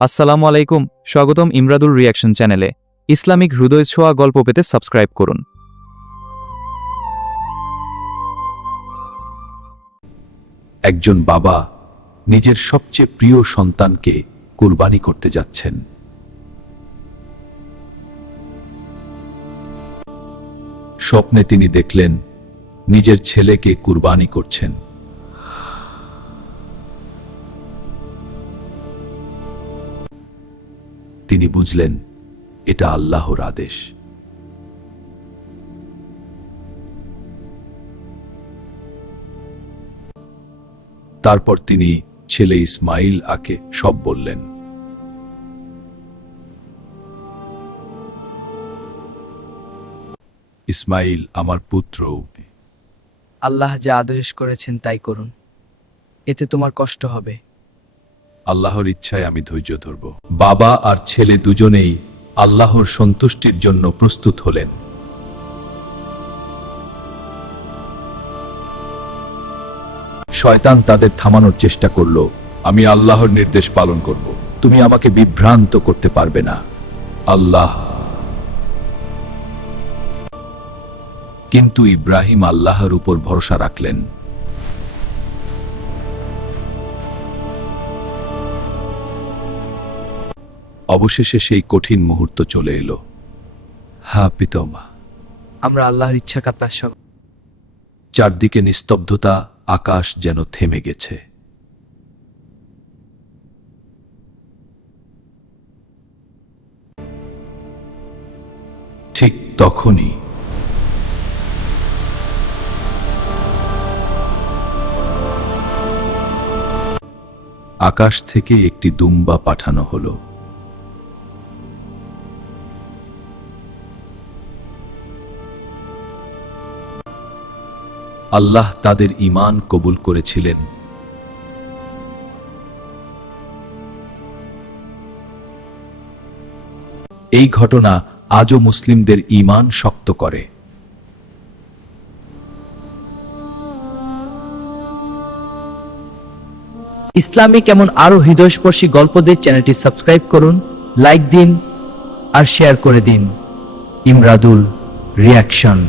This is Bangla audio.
আসসালামু আলাইকুম, স্বাগতম ইমরাদুল রিয়াকশন চ্যানেলে। ইসলামিক হৃদয় ছোঁয়া গল্প পেতে সাবস্ক্রাইব করুন। একজন বাবা নিজের সবচেয়ে প্রিয় সন্তানকে কুরবানি করতে যাচ্ছেন। স্বপ্নে তিনি দেখলেন নিজের ছেলেকে কুরবানি করছেন। তিনি বুঝলেন এটা আল্লাহর আদেশ। তারপর তিনি ছেলে ইসমাইল আকে সব বললেন। ইসমাইল আমার পুত্র, আল্লাহ যা আদেশ করেছেন তাই করুন, এতে তোমার কষ্ট হবে। আল্লাহর ইচ্ছায় আমি ধৈর্য ধরব। বাবা আর ছেলে দুজনেই আল্লাহর সন্তুষ্টির জন্য প্রস্তুত হলেন। শয়তান তাদের থামানোর চেষ্টা করল। আমি আল্লাহর নির্দেশ পালন করব, তুমি আমাকে বিভ্রান্ত করতে পারবে না। আল্লাহ। কিন্তু ইব্রাহিম আল্লাহর উপর ভরসা রাখলেন। অবশেষে সেই কঠিন মুহূর্ত চলে এলো। হ্যাঁ পিতামা, আমরা আল্লাহর ইচ্ছা কাতাস। চারদিকে নিস্তব্ধতা, আকাশ যেন থেমে গেছে। ঠিক তখনই আকাশ থেকে একটি দুম্বা পাঠানো হলো। আল্লাহ তাদের ঈমান কবুল করেছিলেন। এই ঘটনা আজও মুসলিমদের ঈমান শক্ত করে। ইসলামিক এমন আরো হৃদয়স্পর্শী গল্পদের চ্যানেলটি সাবস্ক্রাইব করুন, লাইক দিন আর শেয়ার করে দিন। ইমরাদুল রিয়াকশন।